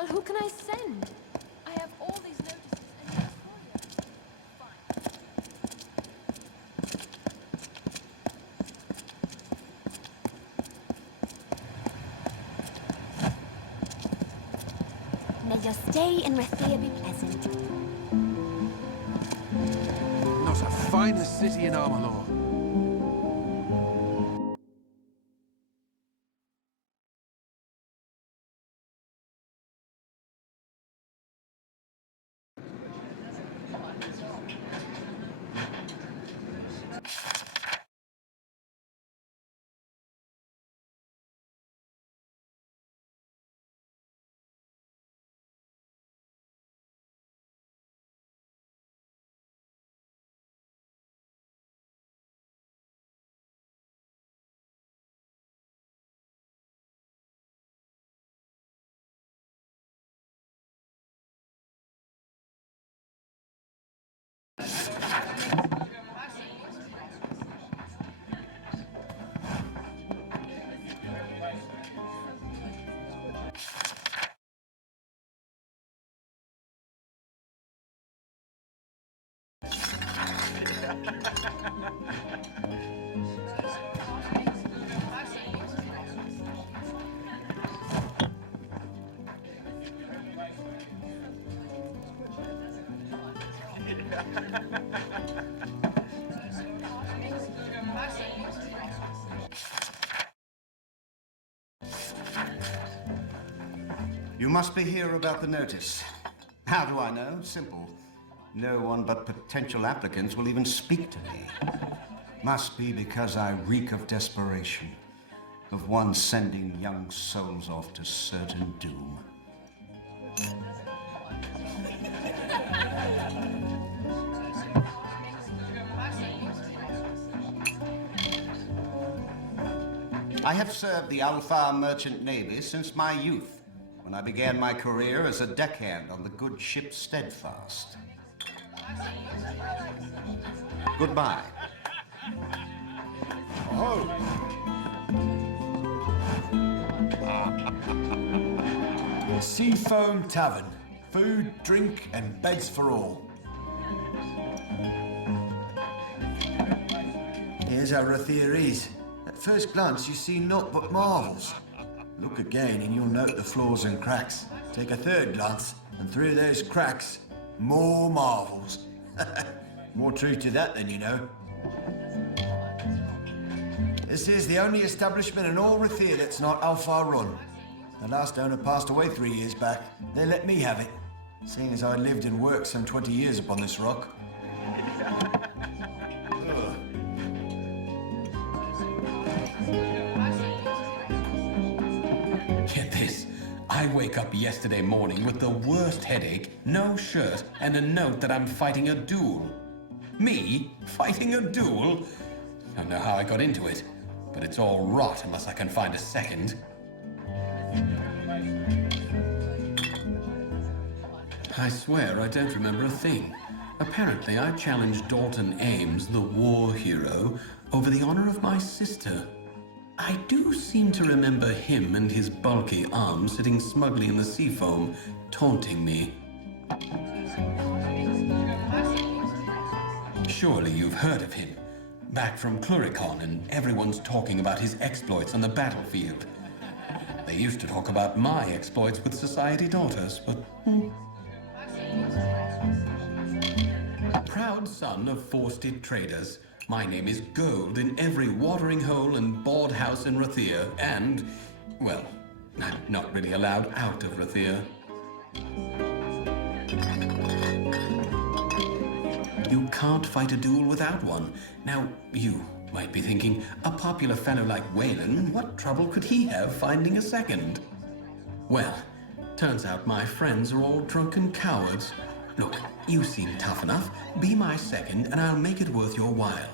Well, who can I send? I have all these notices and no courier. May your stay in Ratira be pleasant. Not a finer city in Amalur. You must be here about the notice. How do I know? Simple. No one but potential applicants will even speak to me. Must be because I reek of desperation, of one sending young souls off to certain doom. I have served the Alpha Merchant Navy since my youth, when I began my career as a deckhand on the good ship Steadfast. Goodbye. Oh! Seafoam Tavern. Food, drink, and beds for all. Here's how Ratira is. At first glance, you see naught but marvels. Look again and you'll note the flaws and cracks. Take a third glance, and through those cracks, more marvels. More truth to that than you know. This is the only establishment in all Ratira that's not Alpha run. The last owner passed away 3 years back. They let me have it, seeing as I lived and worked some 20 years upon this rock. Get this. I wake up yesterday morning with the worst headache, no shirt, and a note that I'm fighting a duel. Me? Fighting a duel? Don't know how I got into it, but it's all rot unless I can find a second. I swear I don't remember a thing. Apparently I challenged Dalton Ames, the war hero, over the honor of my sister. I do seem to remember him and his bulky arm sitting smugly in the seafoam, taunting me. Surely you've heard of him. Back from Cluricon, and everyone's talking about his exploits on the battlefield. They used to talk about my exploits with society daughters, but... Proud son of forested traders, my name is gold in every watering hole and board house in Ratira, and, well, I'm not really allowed out of Ratira. You can't fight a duel without one. Now, you might be thinking, a popular fellow like Wayland, what trouble could he have finding a second? Well, turns out my friends are all drunken cowards. Look, you seem tough enough. Be my second, and I'll make it worth your while.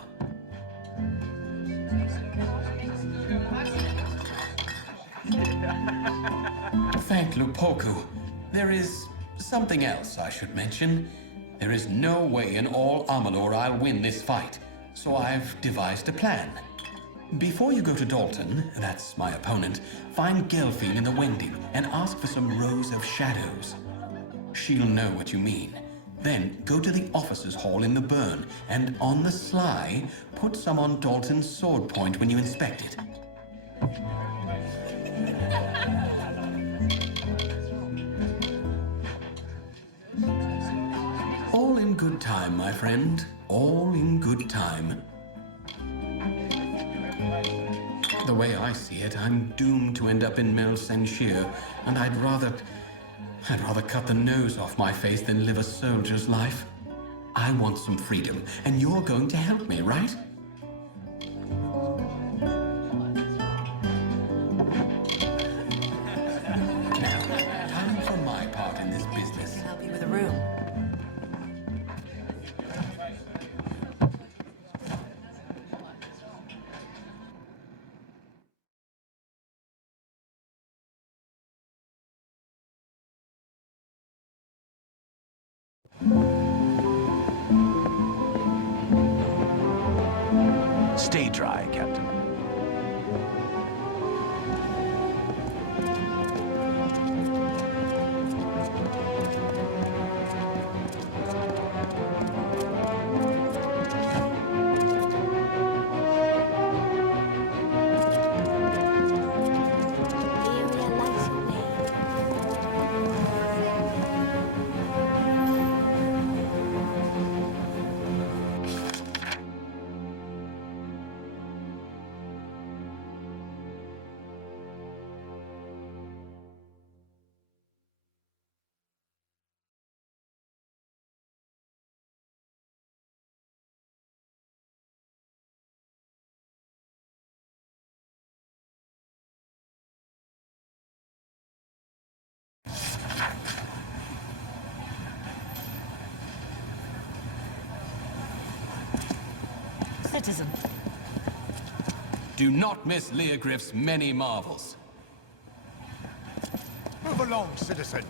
Thank Lupoku. There is something else I should mention. There is no way in all Amalur I'll win this fight, so I've devised a plan. Before you go to Dalton, that's my opponent, find Gelfine in the Wending and ask for some rows of shadows. She'll know what you mean. Then go to the officers' hall in the Burn and on the sly, put some on Dalton's sword point when you inspect it. All in good time, my friend. All in good time. The way I see it, I'm doomed to end up in Mel Senshir, and I'd rather cut the nose off my face than live a soldier's life. I want some freedom, and you're going to help me, right? Now, time for my part in this business. I can help you with a room. Stay dry, Captain. Citizen. Do not miss Leogriff's many marvels. Move along, citizen.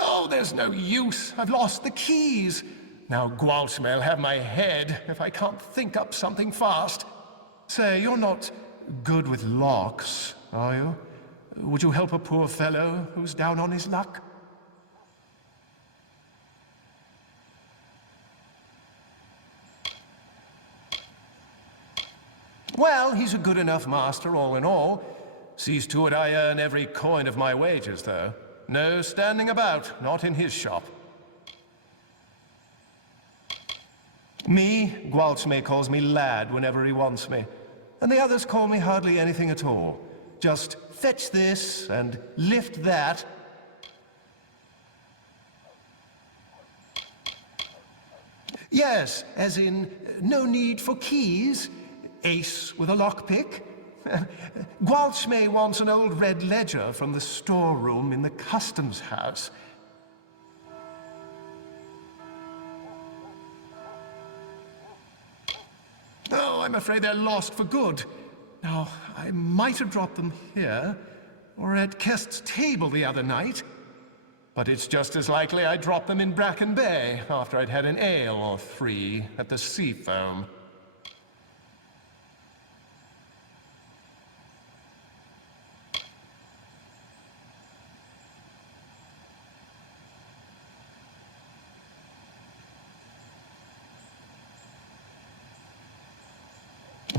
Oh, there's no use. I've lost the keys. Now Gwalch may'll have my head if I can't think up something fast. Say, you're not good with locks, are you? Would you help a poor fellow who's down on his luck? Well, he's a good enough master all in all. Sees to it I earn every coin of my wages, though. No standing about, not in his shop. Me, Gwalchme calls me lad whenever he wants me. And the others call me hardly anything at all. Just fetch this and lift that. Yes, as in, no need for keys. Ace with a lockpick. Gwalchme wants an old red ledger from the storeroom in the customs house. Oh, I'm afraid they're lost for good. Now, I might have dropped them here, or at Kest's table the other night. But it's just as likely I dropped them in Bracken Bay after I'd had an ale or three at the Seafoam.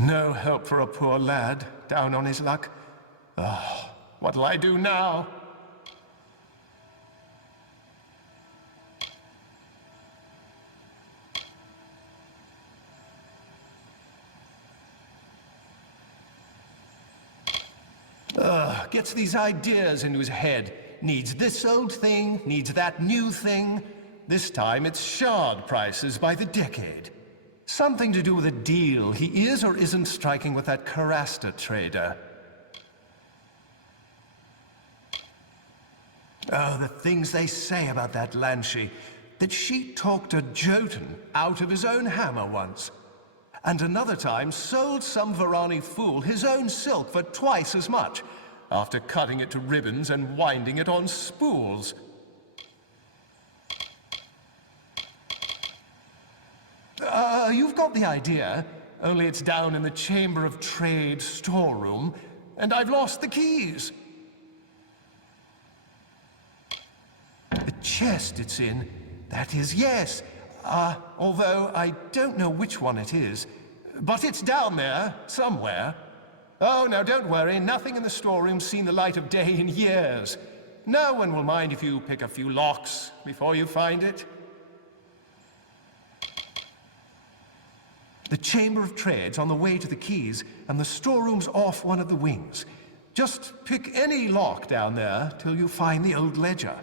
No help for a poor lad, down on his luck. Oh, what'll I do now? Gets these ideas into his head. Needs this old thing, needs that new thing. This time it's shard prices by the decade. Something to do with a deal he is or isn't striking with that Karasta trader. Oh, the things they say about that Lanshi. that she talked a Jotun out of his own hammer once, and another time sold some Varani fool his own silk for twice as much, after cutting it to ribbons and winding it on spools. You've got the idea, only it's down in the Chamber of Trade storeroom, and I've lost the keys. The chest it's in, that is, yes. Although I don't know which one it is. But it's down there, somewhere. Oh, now don't worry, nothing in the storeroom's seen the light of day in years. No one will mind if you pick a few locks before you find it. The Chamber of Trade's on the way to the keys, and the storeroom's off one of the wings. Just pick any lock down there till you find the old ledger.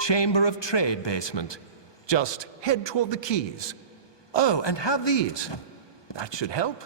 Chamber of Trade basement. Just head toward the keys. Oh, and have these. That should help.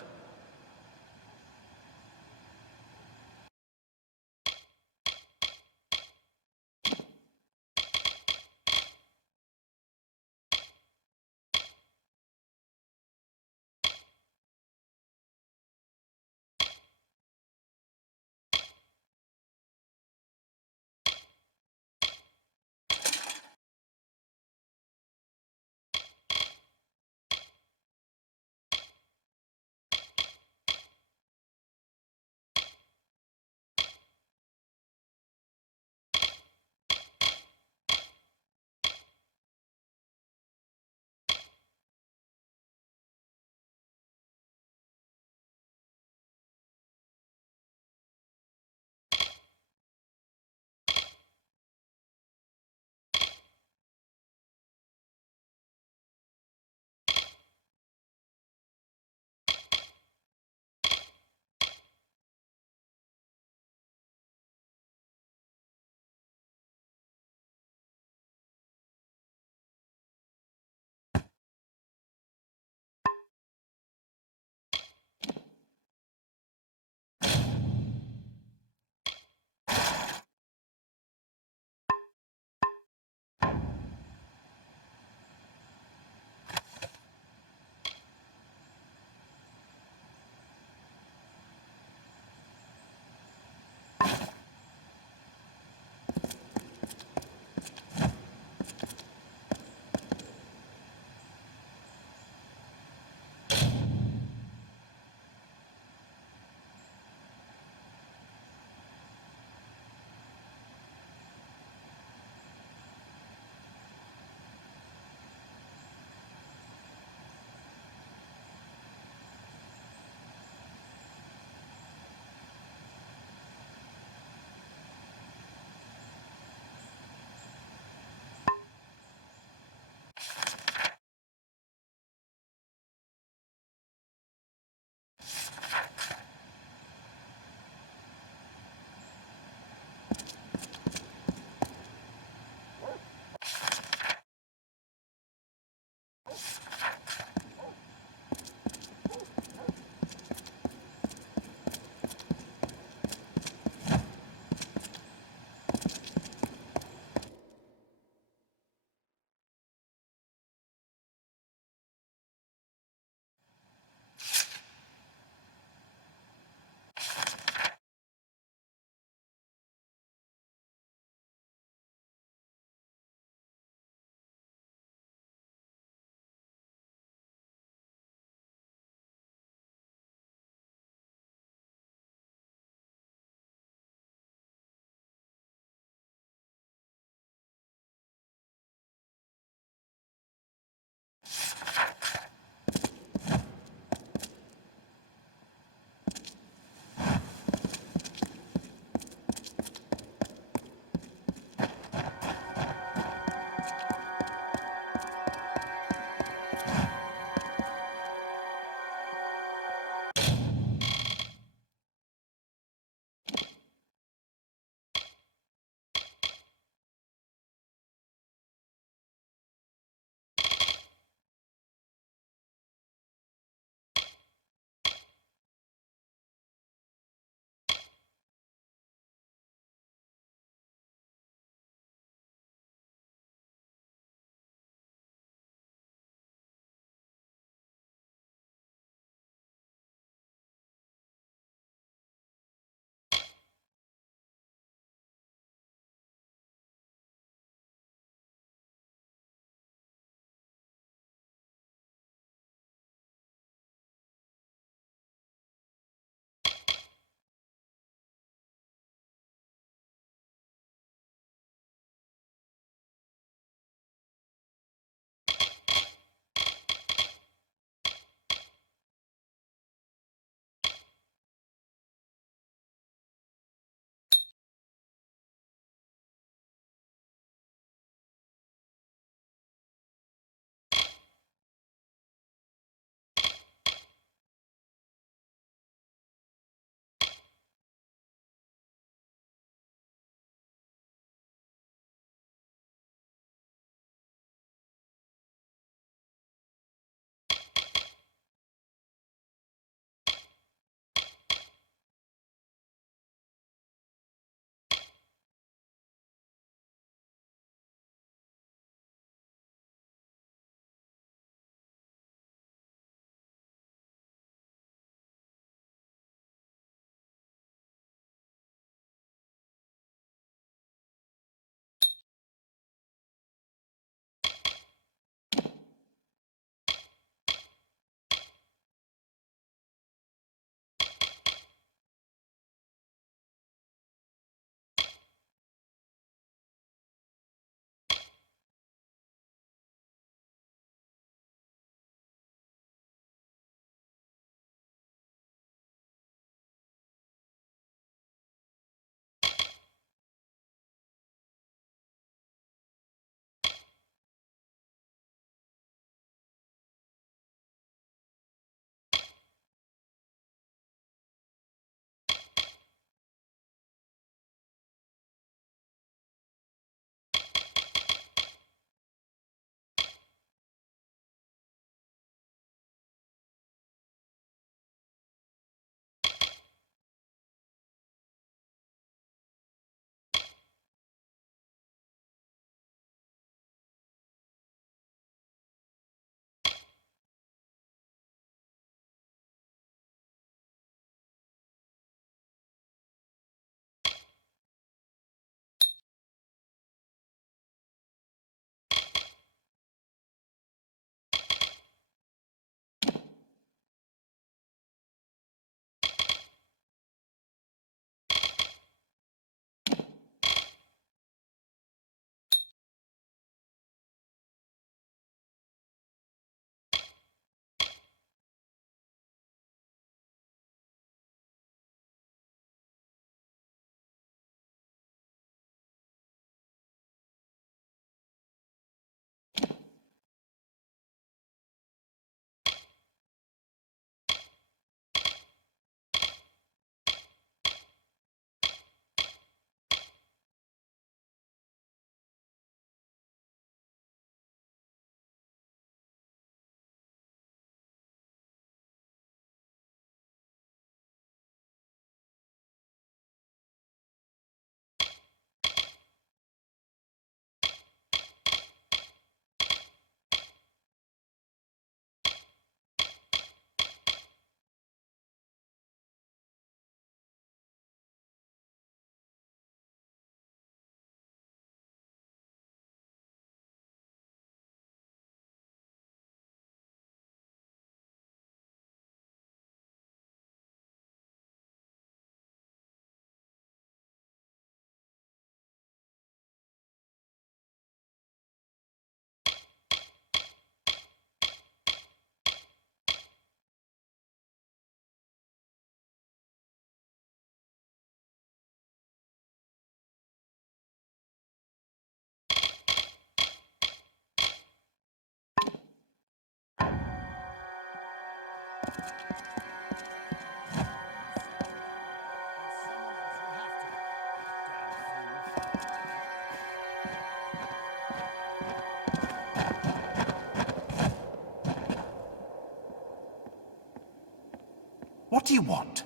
What do you want?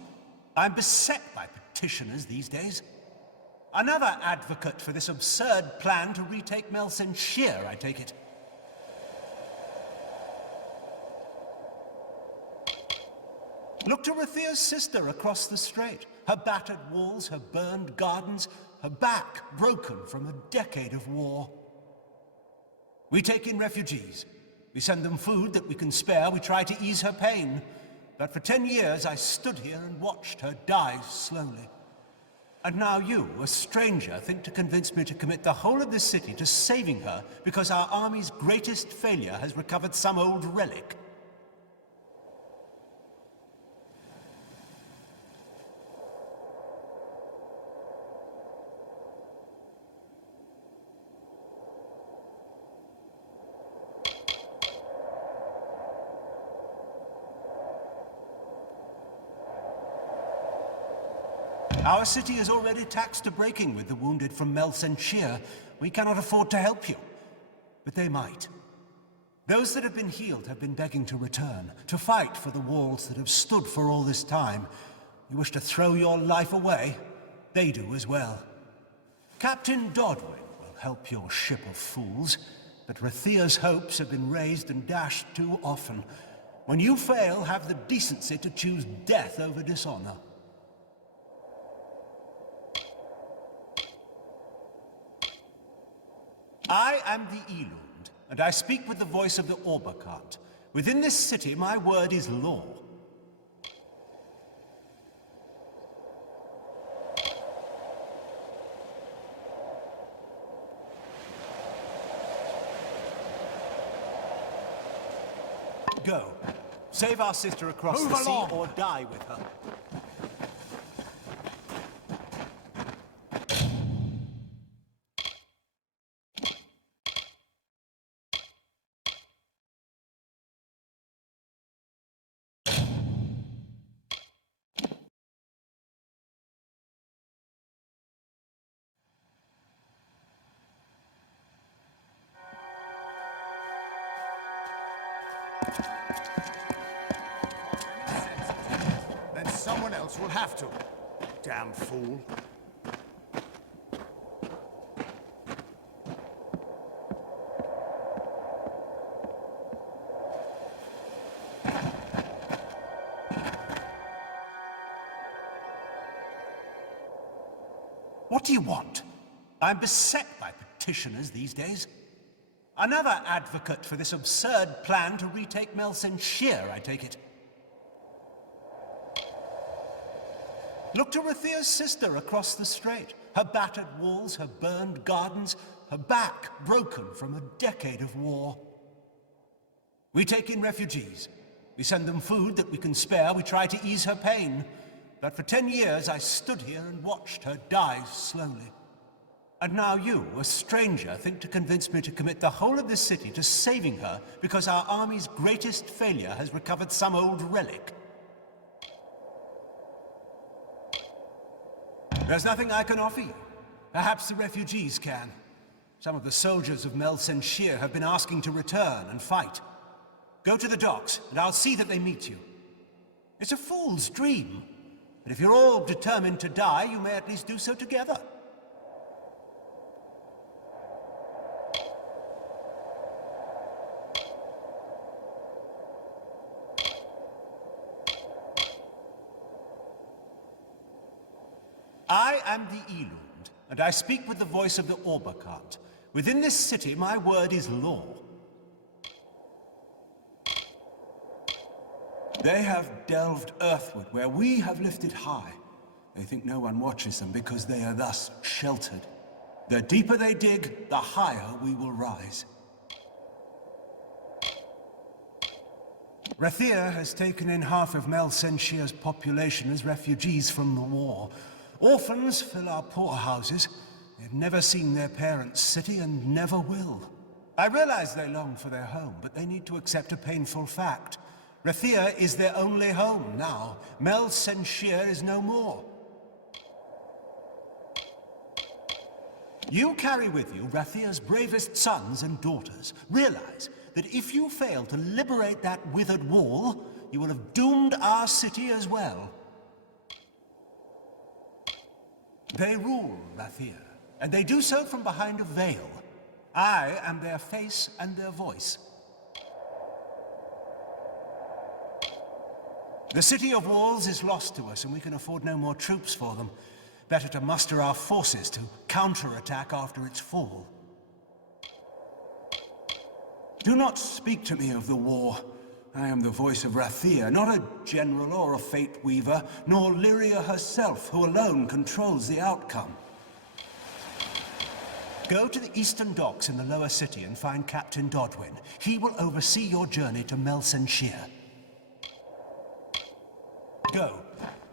I'm beset by petitioners these days. Another advocate for this absurd plan to retake Melsenshire, I take it. Look to Rathir's sister across the strait. Her battered walls, her burned gardens, her back broken from a decade of war. We take in refugees. We send them food that we can spare. We try to ease her pain. But for 10 years I stood here and watched her die slowly. And now you, a stranger, think to convince me to commit the whole of this city to saving her because our army's greatest failure has recovered some old relic. Our city is already taxed to breaking with the wounded from Melsenshire. We cannot afford to help you. But they might. Those that have been healed have been begging to return, to fight for the walls that have stood for all this time. You wish to throw your life away? They do as well. Captain Dodwin will help your ship of fools, but Rathir's hopes have been raised and dashed too often. When you fail, have the decency to choose death over dishonor. I am the Elund, and I speak with the voice of the Orbacart. Within this city, my word is law. Go. Save our sister across the sea or die with her. Then someone else will have to. Damn fool. What do you want? I'm beset by petitioners these days. Another advocate for this absurd plan to retake Melsenshire, I take it. Look to Rathir's sister across the strait. Her battered walls, her burned gardens, her back broken from a decade of war. We take in refugees. We send them food that we can spare. We try to ease her pain. But for 10 years I stood here and watched her die slowly. And now you, a stranger, think to convince me to commit the whole of this city to saving her because our army's greatest failure has recovered some old relic. There's nothing I can offer you. Perhaps the refugees can. Some of the soldiers of Melsenshire have been asking to return and fight. Go to the docks, and I'll see that they meet you. It's a fool's dream. But if you're all determined to die, you may at least do so together. I am the Elund, and I speak with the voice of the Orbacart. Within this city, my word is law. They have delved earthward where we have lifted high. They think no one watches them because they are thus sheltered. The deeper they dig, the higher we will rise. Rathir has taken in half of Melsenshire's population as refugees from the war. Orphans fill our poorhouses. They've never seen their parents' city and never will. I realize they long for their home, but they need to accept a painful fact. Ratira is their only home now. Mel Senshir is no more. You carry with you Rathir's bravest sons and daughters. Realize that if you fail to liberate that withered wall, you will have doomed our city as well. They rule Rathir, and they do so from behind a veil. I am their face and their voice. The City of Walls is lost to us, and we can afford no more troops for them. Better to muster our forces to counterattack after its fall. Do not speak to me of the war. I am the voice of Rathir, not a general or a fate weaver, nor Lyria herself, who alone controls the outcome. Go to the eastern docks in the lower city and find Captain Dodwin. He will oversee your journey to Mel Senshir. Go.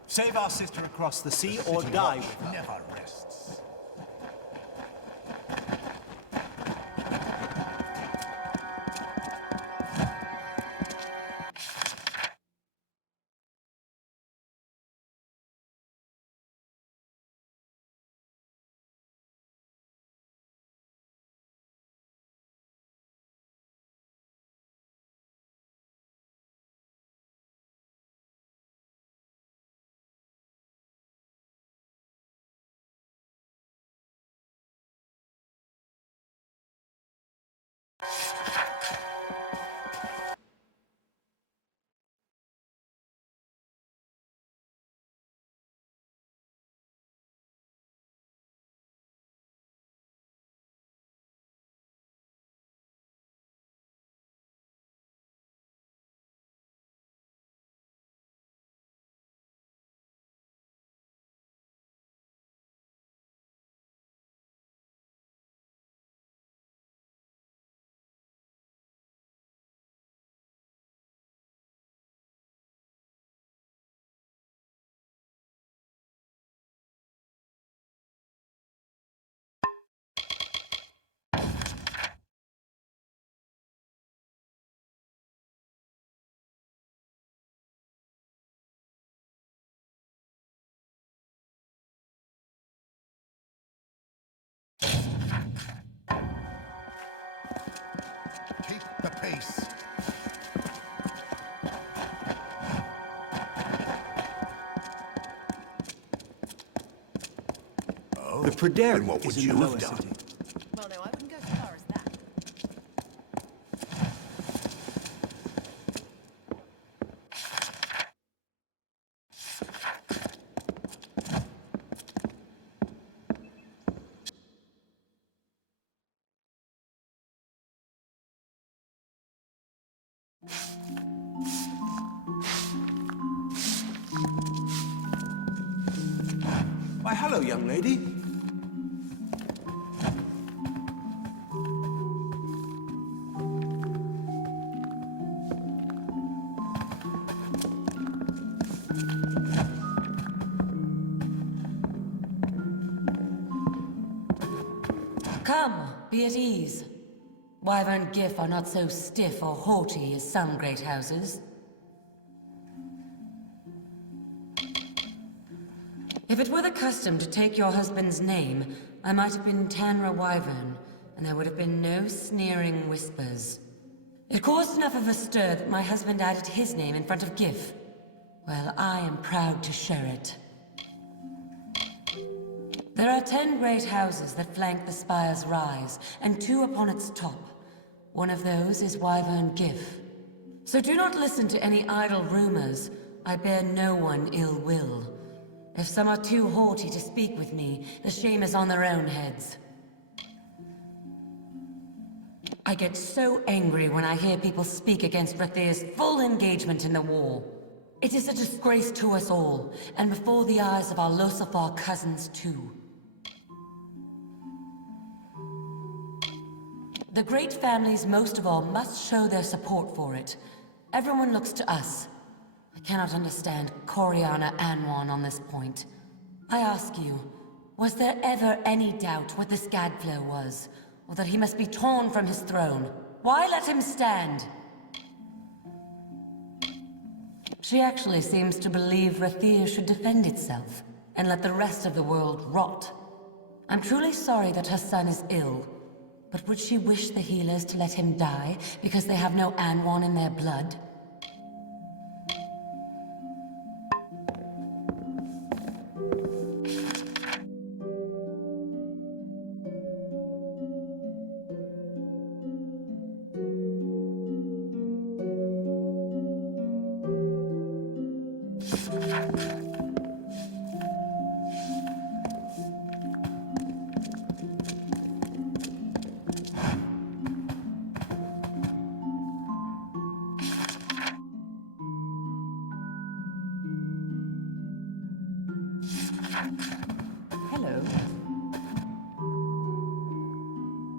Save our sister across the sea or die with her. Never rests. Keep the peace. The Predery And what would is in you the have lower done? city. Well, no, I wouldn't go as far as that. Why, hello, young lady. Come, be at ease. Wyvern Gif are not so stiff or haughty as some great houses. If it were the custom to take your husband's name, I might have been Tanra Wyvern, and there would have been no sneering whispers. It caused enough of a stir that my husband added his name in front of Gif. Well, I am proud to share it. There are 10 great houses that flank the spire's rise, and 2 upon its top. One of those is Wyvern Gif. So do not listen to any idle rumors. I bear no one ill will. If some are too haughty to speak with me, the shame is on their own heads. I get so angry when I hear people speak against Rathir's full engagement in the war. It is a disgrace to us all, and before the eyes of our Losafar cousins too. The great families most of all must show their support for it. Everyone looks to us. I cannot understand Coriana Anwan on this point. I ask you, was there ever any doubt what the Scadflow was? Or that he must be torn from his throne? Why let him stand? She actually seems to believe Ratira should defend itself and let the rest of the world rot. I'm truly sorry that her son is ill, but would she wish the healers to let him die because they have no Anwan in their blood? Hello.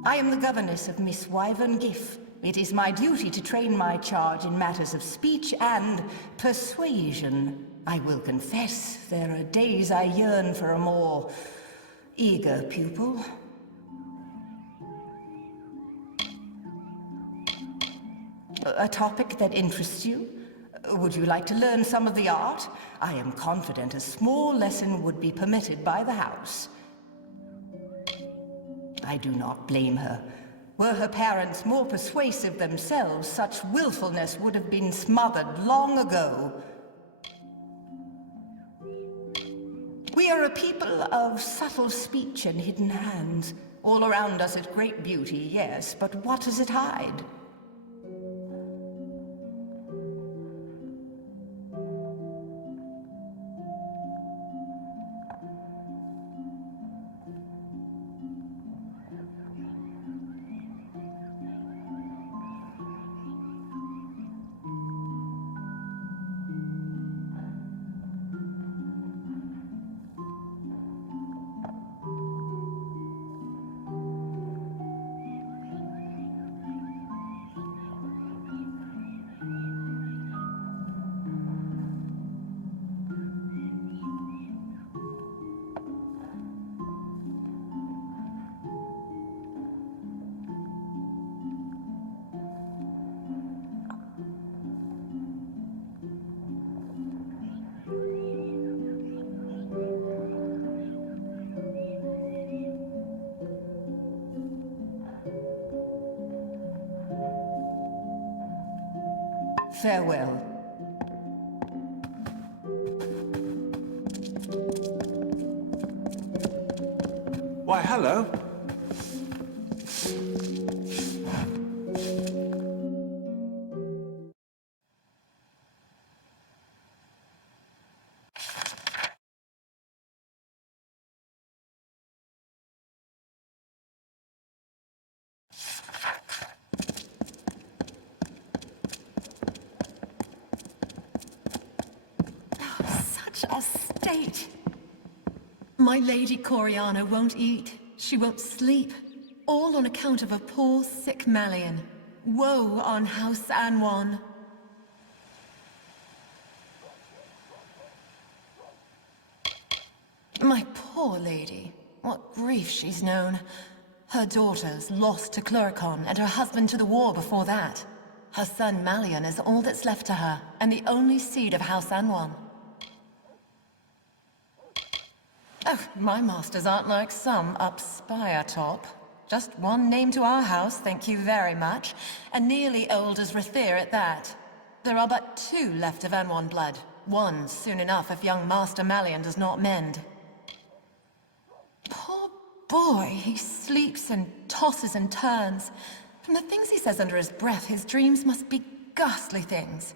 I am the governess of Miss Wyvern Giff. It is my duty to train my charge in matters of speech and persuasion. I will confess, there are days I yearn for a more eager pupil. A topic that interests you? Would you like to learn some of the art? I am confident a small lesson would be permitted by the house. I do not blame her. Were her parents more persuasive themselves, such willfulness would have been smothered long ago. We are a people of subtle speech and hidden hands. All around us is great beauty, yes, but what does it hide? Farewell. Why, hello. A state. My Lady Coriana won't eat. She won't sleep. All on account of a poor, sick Malian. Woe on House Anwan. My poor lady. What grief she's known. Her daughters lost to Cluricon and her husband to the war before that. Her son Malian is all that's left to her, and the only seed of House Anwan. Oh, my masters aren't like some up Spire top. Just one name to our house, thank you very much, and nearly old as Ratira at that. There are but 2 left of Anwan blood. One soon enough if young Master Malian does not mend. Poor boy, he sleeps and tosses and turns. From the things he says under his breath, his dreams must be ghastly things.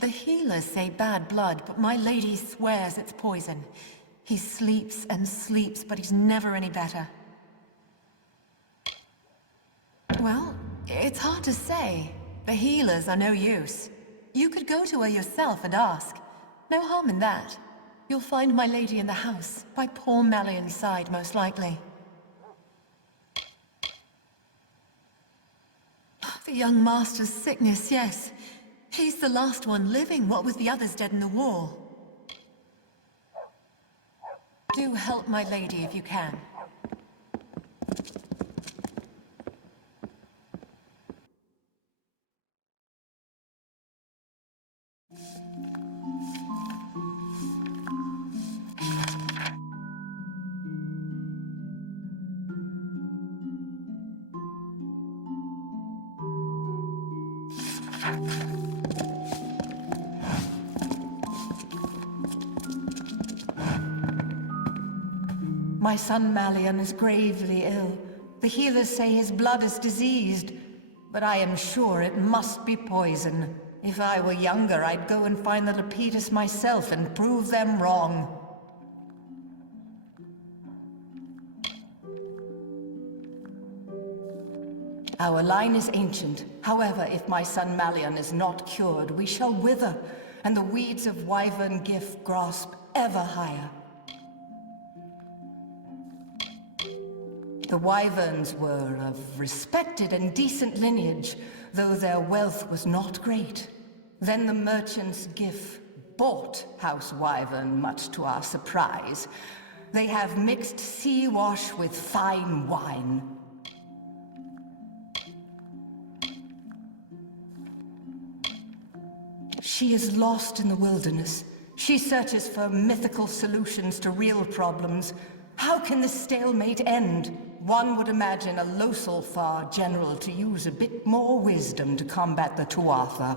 The healers say bad blood, but my lady swears it's poison. He sleeps and sleeps, but he's never any better. Well, it's hard to say. The healers are no use. You could go to her yourself and ask. No harm in that. You'll find my lady in the house, by poor Malian's side, most likely. The young master's sickness, yes. He's the last one living, what with the others dead in the war. Do help my lady if you can. My son Malian is gravely ill. The healers say his blood is diseased, but I am sure it must be poison. If I were younger, I'd go and find the Lepidus myself and prove them wrong. Our line is ancient. However, if my son Malian is not cured, we shall wither, and the weeds of Wyvern Gift grasp ever higher. The Wyverns were of respected and decent lineage, though their wealth was not great. Then the merchants Gif bought House Wyvern, much to our surprise. They have mixed sea wash with fine wine. She is lost in the wilderness. She searches for mythical solutions to real problems. How can this stalemate end? One would imagine a Losalfar general to use a bit more wisdom to combat the Tuatha.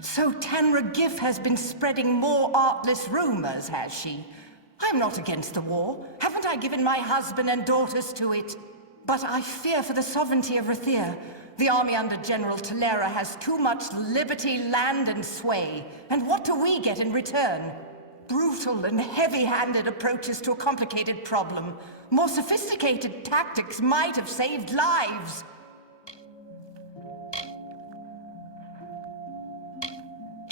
So Tanra Gif has been spreading more artless rumors, has she? I'm not against the war. Haven't I given my husband and daughters to it? But I fear for the sovereignty of Ratira. The army under General Talera has too much liberty, land, and sway. And what do we get in return? Brutal and heavy-handed approaches to a complicated problem. More sophisticated tactics might have saved lives.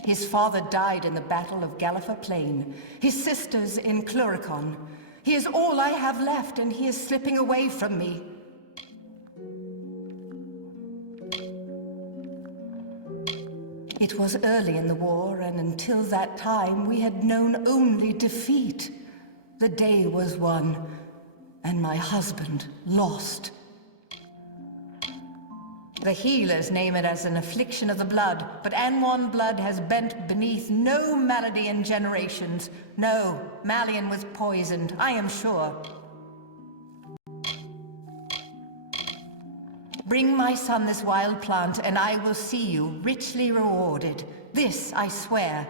His father died in the Battle of Galliffer Plain. His sisters in Cluricon. He is all I have left, and he is slipping away from me. It was early in the war, and until that time we had known only defeat. The day was won, and my husband lost. The healers name it as an affliction of the blood, but Anwan blood has bent beneath no malady in generations. No, Malian was poisoned, I am sure. Bring my son this wild plant, and I will see you richly rewarded. This I swear.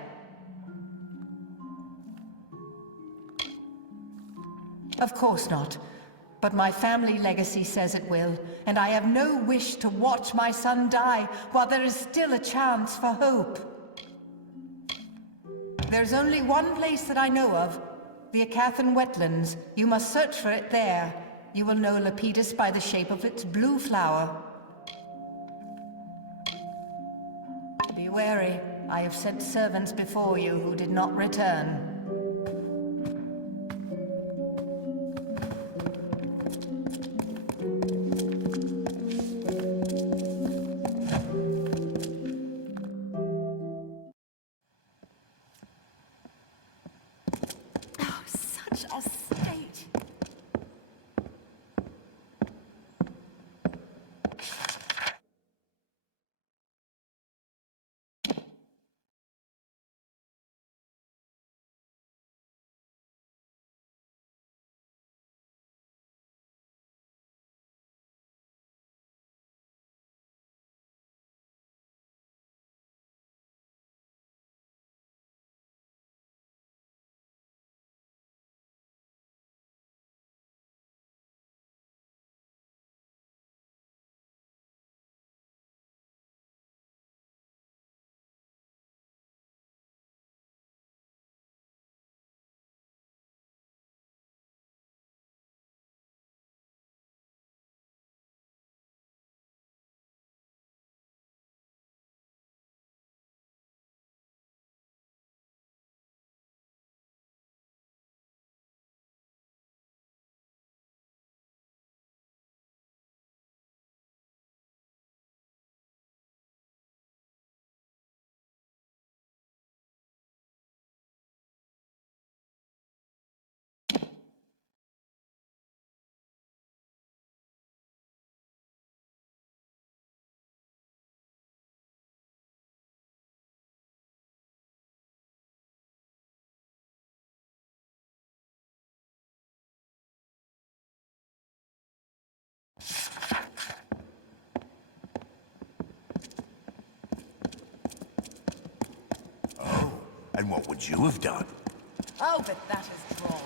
Of course not. But my family legacy says it will, and I have no wish to watch my son die while there is still a chance for hope. There's only one place that I know of, the Acathan wetlands. You must search for it there. You will know Lepidus by the shape of its blue flower. Be wary. I have sent servants before you who did not return. And what would you have done? Oh, but that is drawn.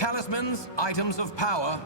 talismans, items of power.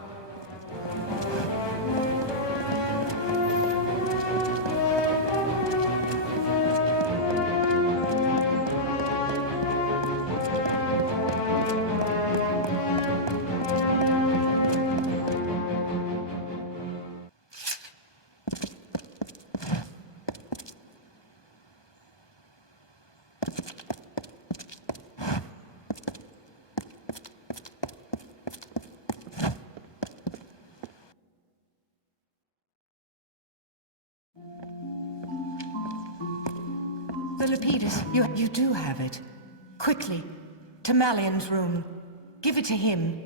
The Lapidus, you do have it. Quickly, to Malian's room. Give it to him.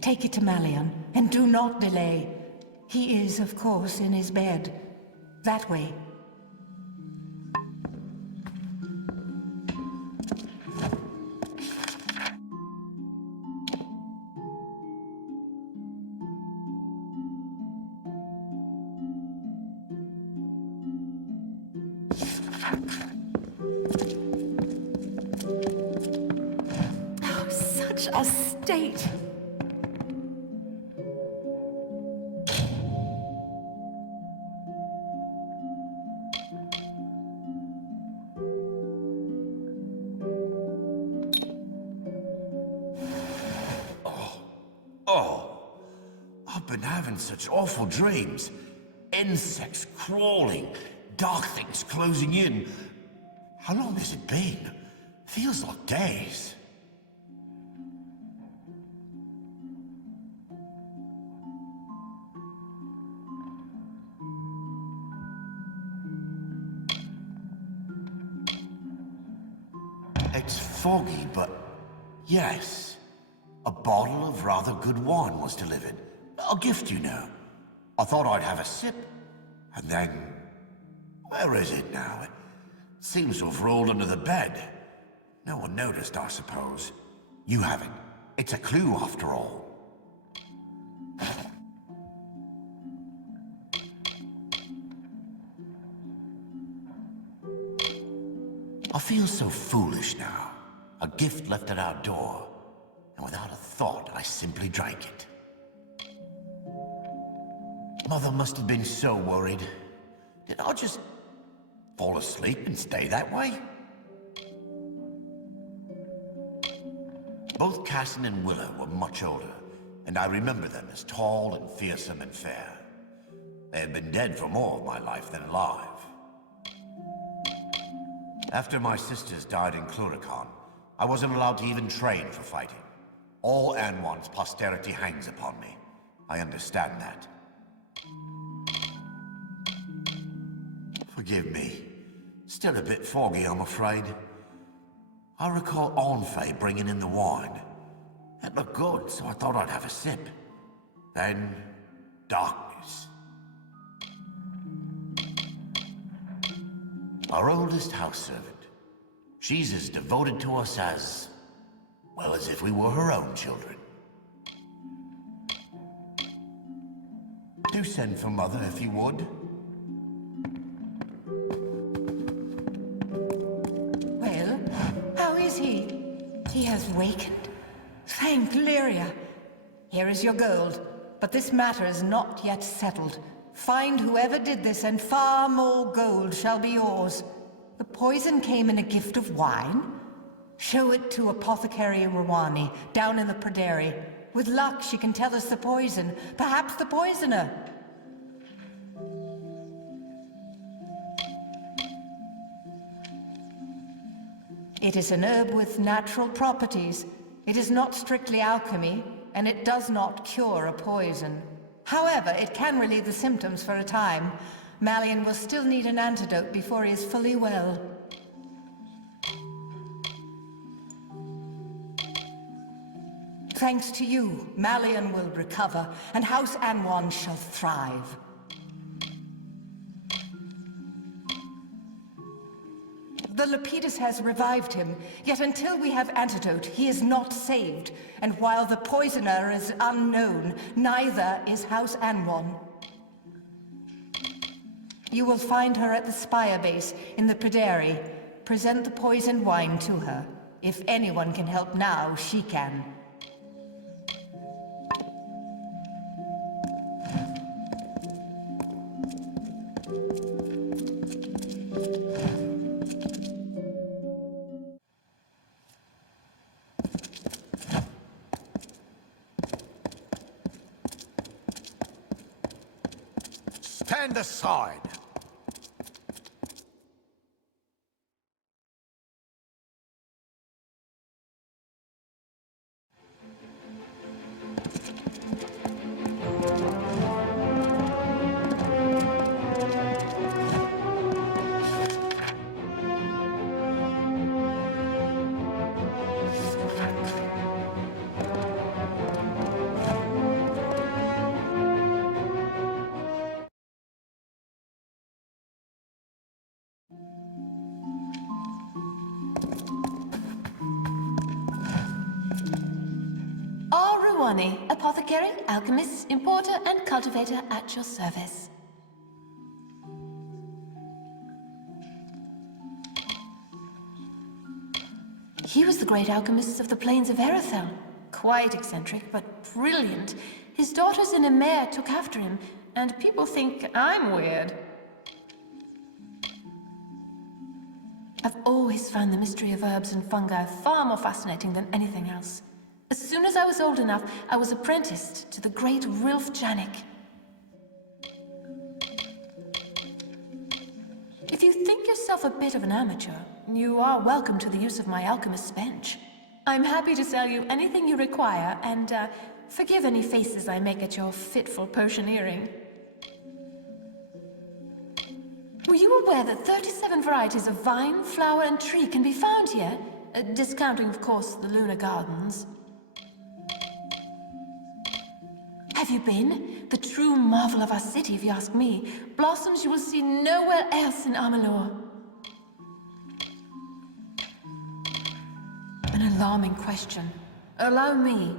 Take it to Malian, and do not delay. He is, of course, in his bed. That way. Oh, such a state! I've been having such awful dreams. Insects crawling, dark things closing in. How long has it been? Feels like days. It's foggy, but yes. A bottle of rather good wine was delivered. A gift, you know. I thought I'd have a sip. And then... where is it now? It seems to have rolled under the bed. No one noticed, I suppose. You haven't. It's a clue, after all. I feel so foolish now. A gift left at our door. And without a thought, I simply drank it. Mother must have been so worried. Did I just fall asleep and stay that way? Both Cassin and Willow were much older, and I remember them as tall and fearsome and fair. They had been dead for more of my life than alive. After my sisters died in Cluricon, I wasn't allowed to even train for fighting. All Anwan's posterity hangs upon me. I understand that. Forgive me. Still a bit foggy, I'm afraid. I recall Onfei bringing in the wine. It looked good, so I thought I'd have a sip. Then, darkness. Our oldest house servant. She's as devoted to us as... well, as if we were her own children. Do send for Mother if you would. Well, how is he? He has wakened. Thank Lyria. Here is your gold, but this matter is not yet settled. Find whoever did this, and far more gold shall be yours. The poison came in a gift of wine? Show it to Apothecary Rawani, down in the Prairie. With luck, she can tell us the poison. Perhaps the poisoner. It is an herb with natural properties. It is not strictly alchemy, and it does not cure a poison. However, it can relieve the symptoms for a time. Malian will still need an antidote before he is fully well. Thanks to you, Malian will recover, and House Anwan shall thrive. The Lapidus has revived him, yet until we have antidote, he is not saved. And while the poisoner is unknown, neither is House Anwan. You will find her at the Spire base in the Prairie. Present the poisoned wine to her. If anyone can help now, she can. Stand aside. Wani, apothecary, alchemist, importer, and cultivator at your service. He was the great alchemist of the plains of Erethel. Quite eccentric, but brilliant. His daughters in Emer took after him, and people think I'm weird. I've always found the mystery of herbs and fungi far more fascinating than anything else. As soon as I was old enough, I was apprenticed to the great Rilf Janik. If you think yourself a bit of an amateur, you are welcome to the use of my alchemist's bench. I'm happy to sell you anything you require, and forgive any faces I make at your fitful potioneering. Were you aware that 37 varieties of vine, flower, and tree can be found here? Discounting, of course, the lunar gardens. Have you been? The true marvel of our city, if you ask me. Blossoms you will see nowhere else in Amalur. An alarming question. Allow me.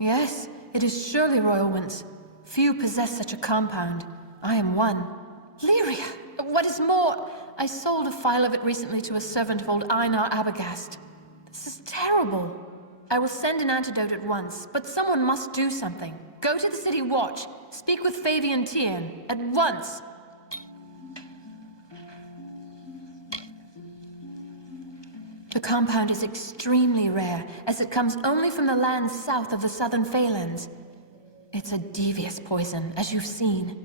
Yes, it is surely royal winds. Few possess such a compound. I am one. Lyria! What is more, I sold a file of it recently to a servant of old Einar Abagast. This is terrible. I will send an antidote at once, but someone must do something. Go to the city watch. Speak with Fabian Tien. At once! The compound is extremely rare, as it comes only from the lands south of the southern Phalanx. It's a devious poison, as you've seen.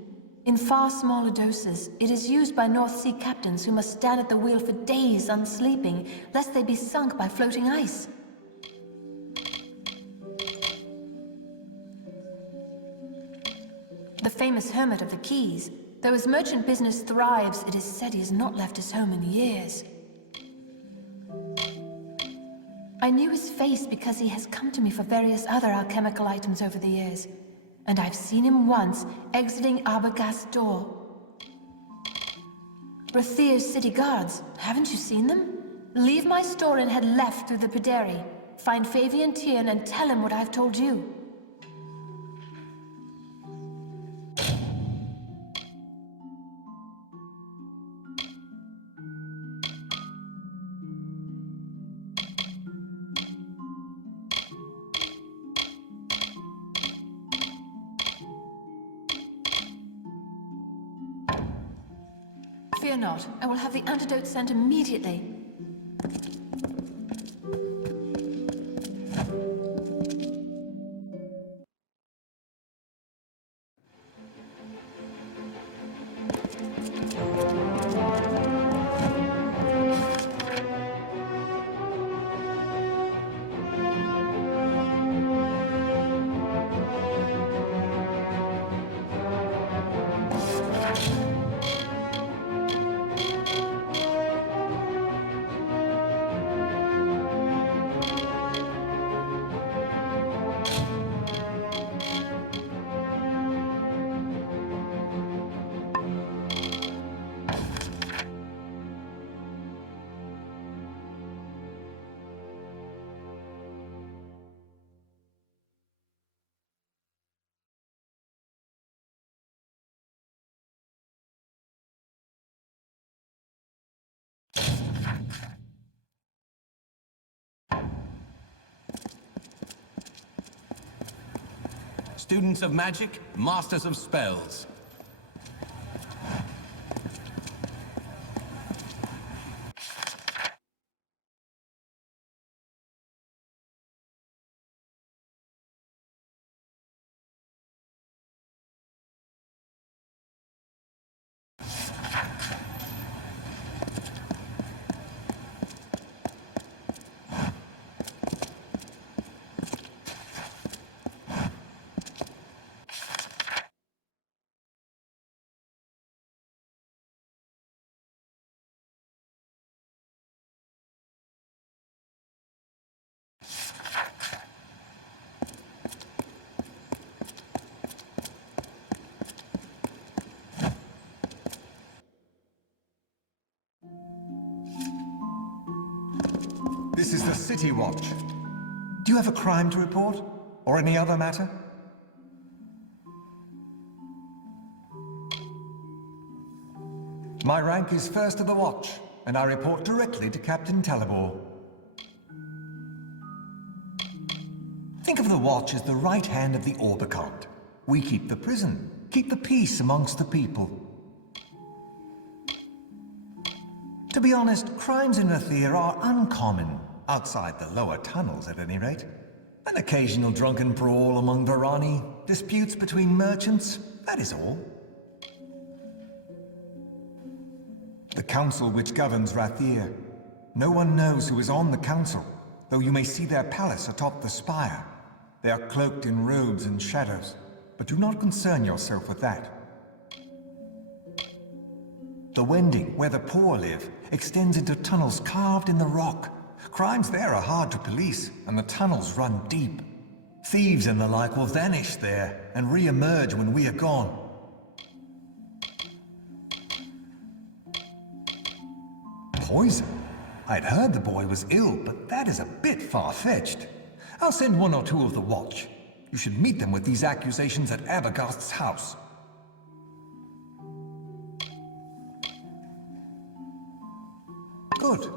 In far smaller doses, it is used by North Sea captains who must stand at the wheel for days unsleeping, lest they be sunk by floating ice. The famous hermit of the Keys. Though his merchant business thrives, it is said he has not left his home in years. I knew his face because he has come to me for various other alchemical items over the years. And I've seen him once, exiting Arbogast's door. Rathir's city guards, haven't you seen them? Leave my store and head left through the Pederi. Find Fabian Tien and tell him what I've told you. Fear not. I will have the antidote sent immediately. Students of magic, masters of spells. This is the City Watch. Do you have a crime to report? Or any other matter? My rank is First of the Watch, and I report directly to Captain Talibor. Think of the Watch as the right hand of the Orbicont. We keep the prison, keep the peace amongst the people. To be honest, crimes in Ratira are uncommon, outside the lower tunnels at any rate. An occasional drunken brawl among Varani, disputes between merchants, that is all. The council which governs Ratira. No one knows who is on the council, though you may see their palace atop the spire. They are cloaked in robes and shadows, but do not concern yourself with that. The Wending, where the poor live, extends into tunnels carved in the rock. Crimes there are hard to police, and the tunnels run deep. Thieves and the like will vanish there, and re-emerge when we are gone. Poison? I'd heard the boy was ill, but that is a bit far-fetched. I'll send one or two of the Watch. You should meet them with these accusations at Abergast's house. Good.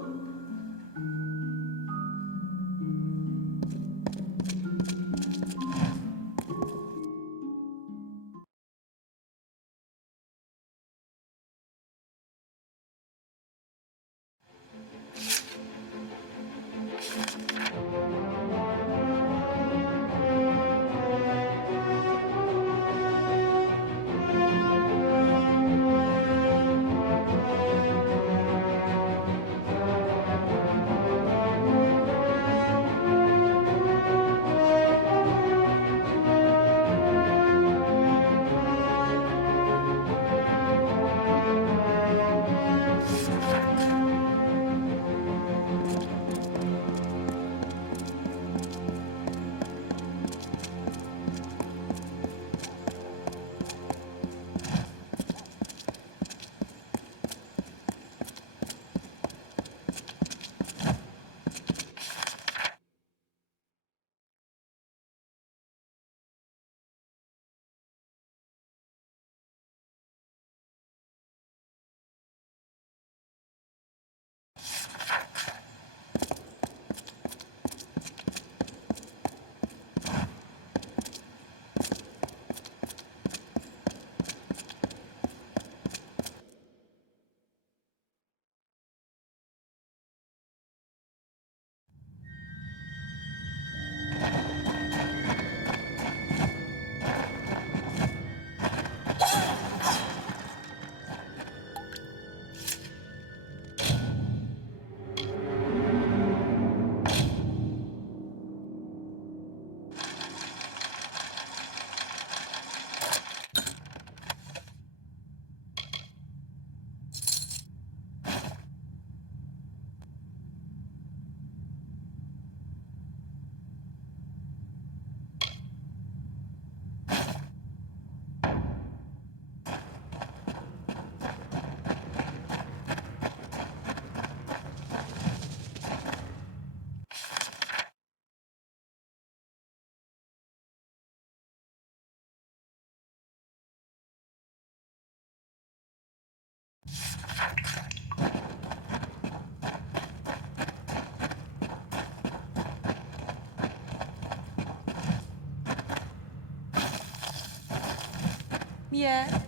Yeah.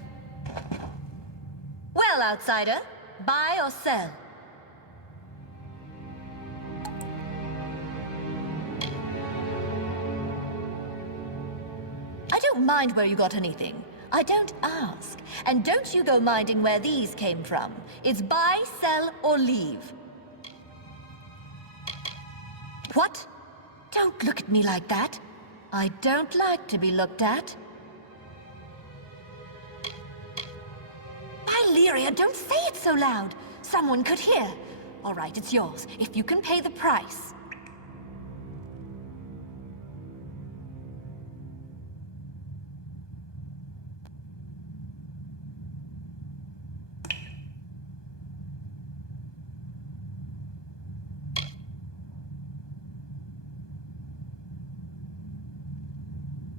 Well, outsider, buy or sell? I don't mind where you got anything. I don't ask. And don't you go minding where these came from. It's buy, sell, or leave. What? Don't look at me like that. I don't like to be looked at. Lyria, don't say it so loud. Someone could hear. All right, it's yours, if you can pay the price.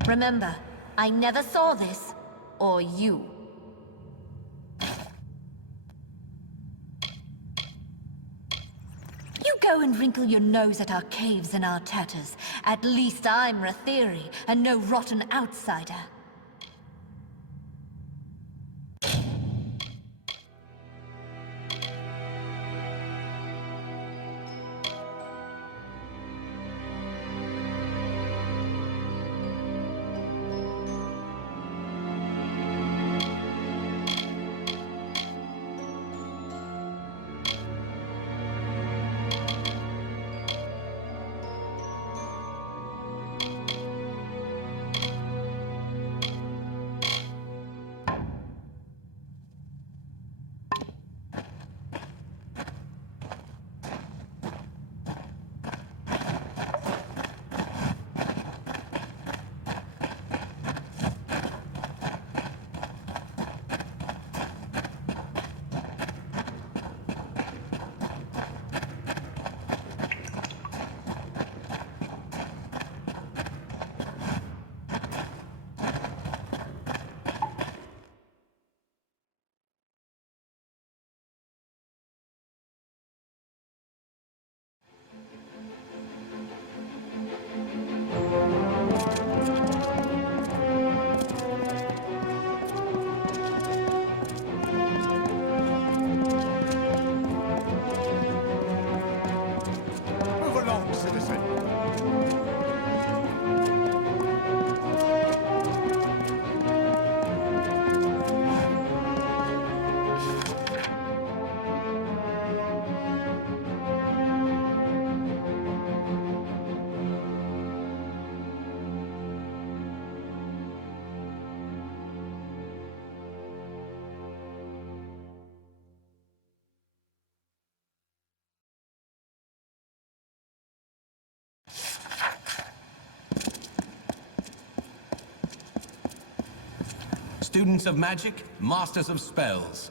Remember, I never saw this, or you. You go and wrinkle your nose at our caves and our tatters. At least I'm Ratira, and no rotten outsider. Students of magic, masters of spells.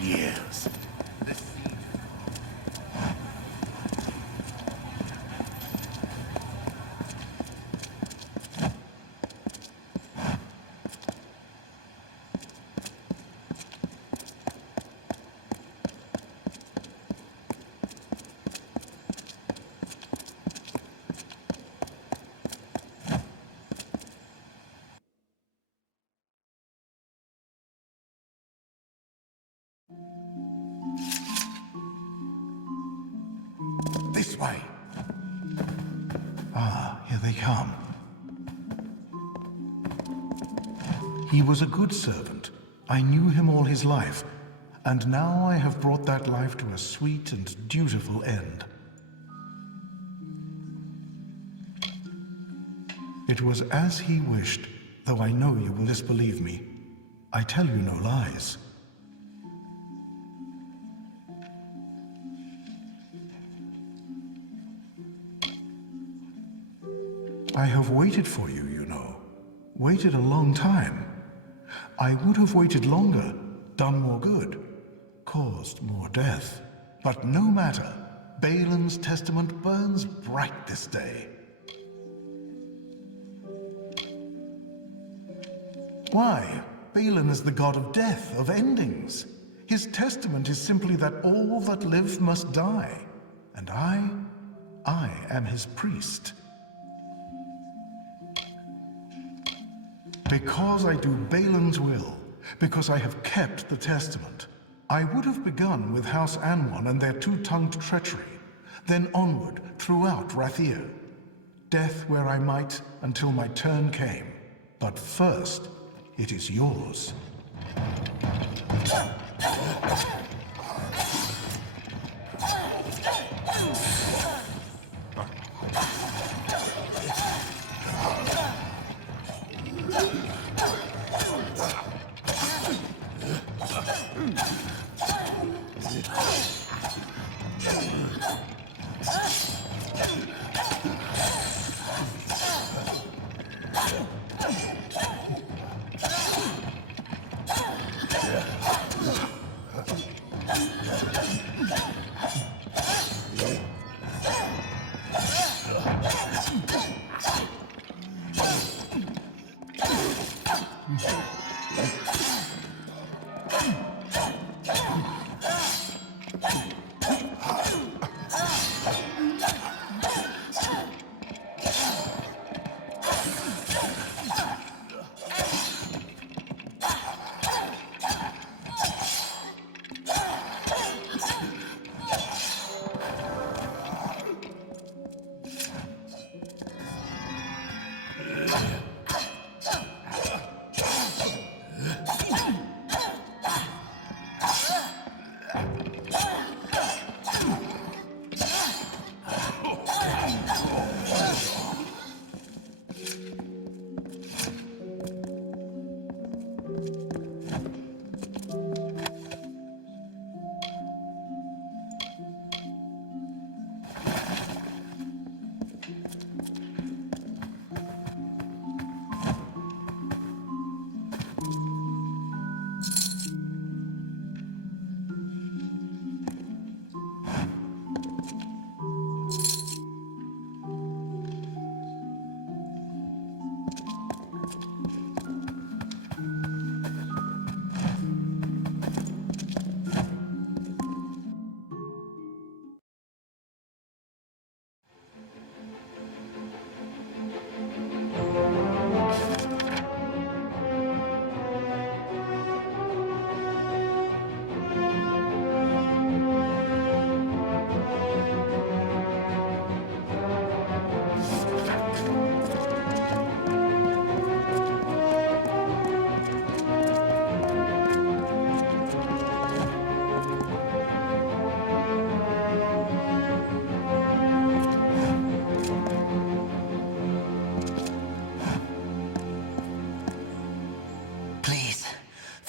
Years. This way. Ah, here they come. He was a good servant. I knew him all his life, and now I have brought that life to a sweet and dutiful end. It was as he wished, though I know you will disbelieve me. I tell you no lies. I have waited for you, you know. Waited a long time. I would have waited longer, done more good, caused more death. But no matter. Balin's testament burns bright this day. Why? Balin is the god of death, of endings. His testament is simply that all that live must die. And I am his priest. Because I do Balin's will, because I have kept the testament, I would have begun with House Anwan and their two-tongued treachery, then onward throughout Ratira. Death where I might until my turn came. But first, it is yours.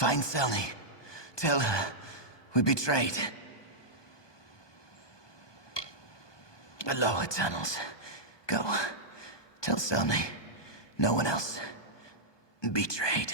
Find Selny. Tell her we betrayed. The lower tunnels. Go. Tell Selny. No one else. Betrayed.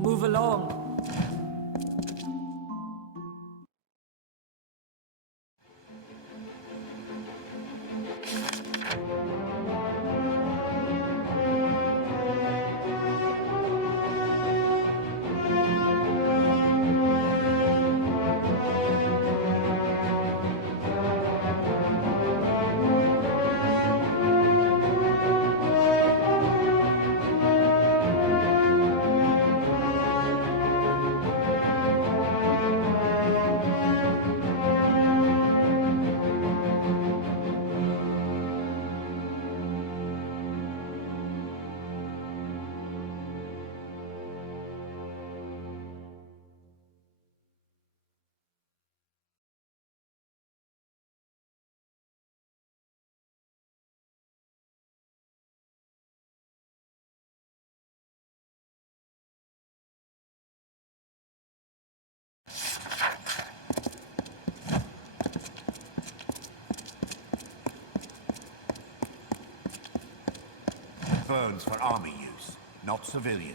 Move along. Burns for army use, not civilians.